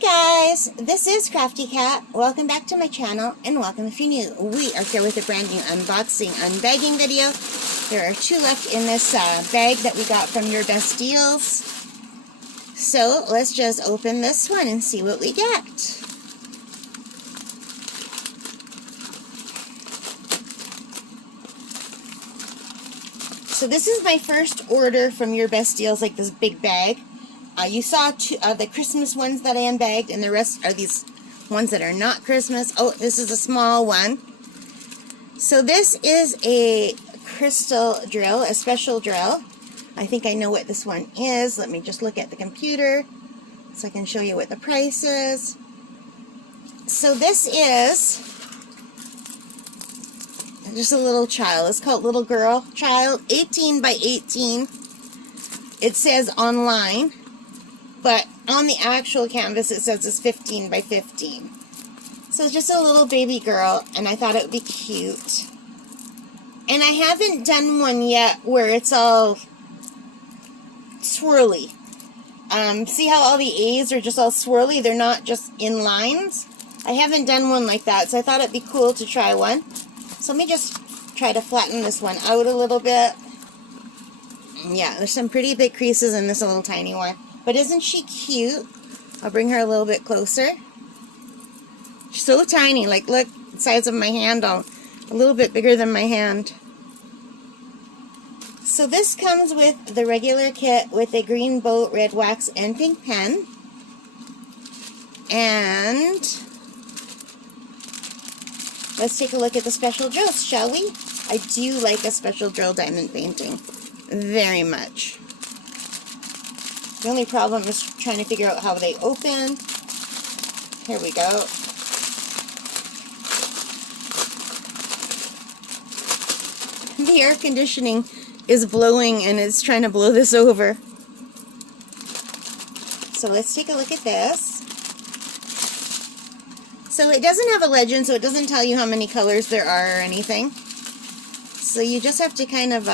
Hi guys, this is Crafty Cat. Welcome back to my channel and welcome if you're new. We are here with a brand new unboxing, unbagging video. There are two left in this bag that we got from UrBestDeals. So let's just open this one and see what we get. So this is my first order from UrBestDeals, like this big bag. You saw the Christmas ones that I unbagged, and the rest are these ones that are not Christmas. Oh, this is a small one. So this is a crystal drill, a special drill. I think I know what this one is. Let me just look at the computer so I can show you what the price is. So this is just a little child. It's called Little Girl Child, 18 by 18. It says online. But on the actual canvas, it says it's 15 by 15. So it's just a little baby girl, and I thought it would be cute. And I haven't done one yet where it's all swirly. See how all the A's are just all swirly? They're not just in lines. I haven't done one like that, so I thought it'd be cool to try one. So let me just try to flatten this one out a little bit. Yeah, there's some pretty big creases in this little tiny one. But isn't she cute? I'll bring her a little bit closer. She's so tiny. Like, look, the size of my hand. A little bit bigger than my hand. So this comes with the regular kit with a green bow, red wax, and pink pen. And let's take a look at the special drills, shall we? I do like a special drill diamond painting. Very much. The only problem is trying to figure out how they open. Here we go. The air conditioning is blowing and it's trying to blow this over. So let's take a look at this. So it doesn't have a legend, so it doesn't tell you how many colors there are or anything. So you just have to kind of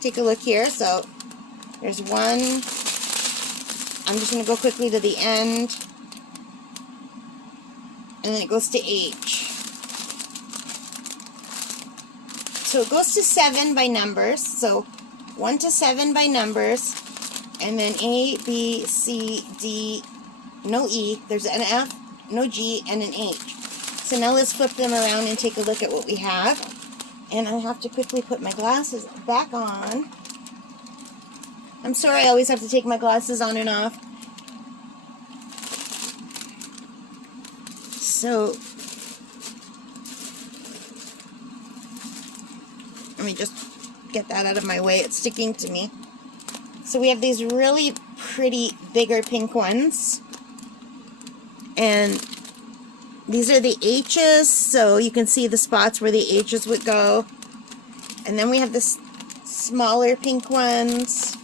take a look here. So there's one. I'm just going to go quickly to the end, and then it goes to H. So it goes to 7 by numbers, so 1 to 7 by numbers, and then A, B, C, D, no E, there's an F, no G, and an H. So now let's flip them around and take a look at what we have. And I have to quickly put my glasses back on. I'm sorry, I always have to take my glasses on and off. So, let me just get that out of my way. It's sticking to me. So we have these really pretty bigger pink ones. And these are the H's, so you can see the spots where the H's would go. And then we have the smaller pink ones.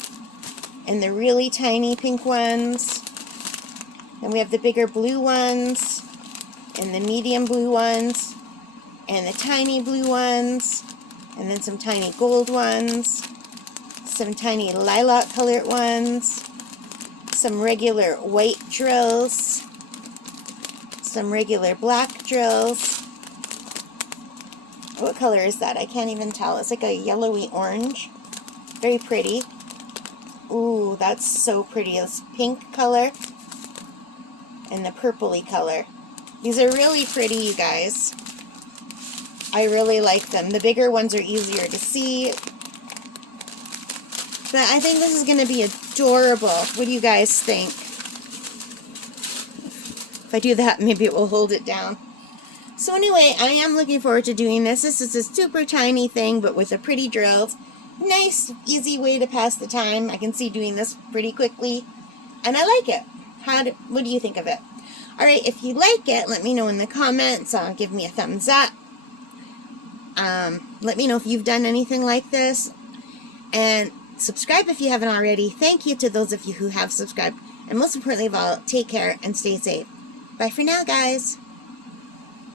And the really tiny pink ones. And we have the bigger blue ones, and the medium blue ones, and the tiny blue ones, and then some tiny gold ones, some tiny lilac colored ones, some regular white drills, some regular black drills. What color is that? I can't even tell. It's like a yellowy orange. Very pretty. Ooh, that's so pretty. This pink color and the purpley color. These are really pretty, you guys. I really like them. The bigger ones are easier to see. But I think this is going to be adorable. What do you guys think? If I do that, maybe it will hold it down. So anyway, I am looking forward to doing this. This is a super tiny thing, but with the pretty drills. Nice, easy way to pass the time. I can see doing this pretty quickly, and I like it. What do you think of it? Alright, if you like it, let me know in the comments. Give me a thumbs up. Let me know if you've done anything like this. And subscribe if you haven't already. Thank you to those of you who have subscribed. And most importantly of all, take care and stay safe. Bye for now, guys.